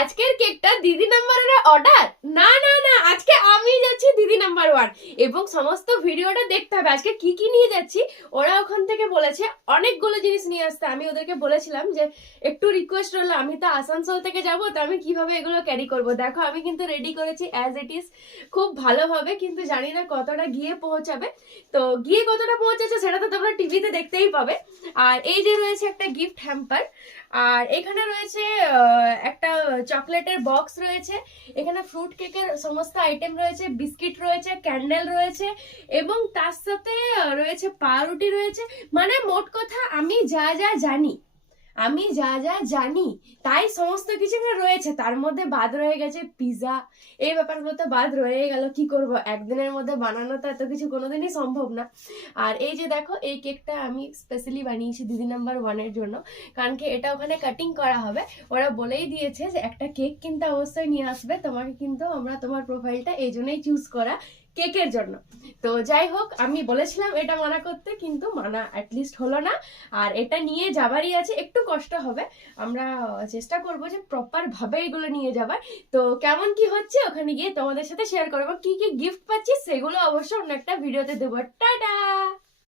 আজকের কেকটা দিদি নাম্বারের অর্ডার। না না না, আজকে আমি যাচ্ছি দিদি নাম্বার 1 এবং সমস্ত ভিডিওটা দেখতে হবে আজকে কি কি নিয়ে যাচ্ছি। ওরা ওখান থেকে বলেছে অনেকগুলো জিনিস নিয়ে আসতে। আমি ওদেরকে বলেছিলাম যে একটু রিকোয়েস্ট হলো, আমি তো আসানসোল থেকে যাবো, তো আমি কিভাবে এগুলো ক্যারি করব। দেখো আমি কিন্তু রেডি করেছি অ্যাজ ইট ইজ খুব ভালোভাবে, কিন্তু জানি না কতটা গিয়ে পৌঁছাবে। তো গিয়ে কতটা পৌঁছেছে সেটা তো তোমরা টিভিতে দেখতেই পাবে। আর এই যে রয়েছে একটা গিফট হ্যাম্পার, আর এখানে রয়েছে একটা চকলেটের বক্স রয়েছে, এখানে ফ্রুট কেকের সমস্ত আইটেম রয়েছে, বিস্কিট রয়েছে, ক্যান্ডেল রয়েছে এবং তার সাথে রয়েছে পাউরুটি রয়েছে। মানে মোট কথা আমি যা যা জানি তাই সমস্ত কিছু এখানে রয়েছে। তার মধ্যে বাদ রয়ে গেছে পিৎজা, এই ব্যাপারগুলো তো বাদ রয়ে গেল। কি করব, একদিনের মধ্যে বানানো তো এত কিছু কোনোদিনই সম্ভব না। আর এই যে দেখো, এই কেকটা আমি স্পেশালি বানিয়েছি দিদি নাম্বার 1-এর জন্য, কারণ কি এটা ওখানে কাটিং করা হবে। ওরা বলেই দিয়েছে যে একটা কেক কিন্তু অবশ্যই নিয়ে আসবে, তোমাকে কিন্তু আমরা তোমার প্রোফাইলটা এই জন্যই চুজ করা কেকের জন্য। তো যাই হোক, আমি বলেছিলাম এটা মানা করতে, কিন্তু মানা অ্যাটলিস্ট হলো না। আর এটা নিয়ে যাবারই আছে, একটু কষ্ট হবে। আমরা চেষ্টা করবো যে প্রপার ভাবে এগুলো নিয়ে যাবার। তো কেমন কি হচ্ছে ওখানে গিয়ে তোমাদের সাথে শেয়ার করবো, কি কি গিফট পাচ্ছি সেগুলো অবশ্য অন্য একটা ভিডিওতে দেবো। টাটা।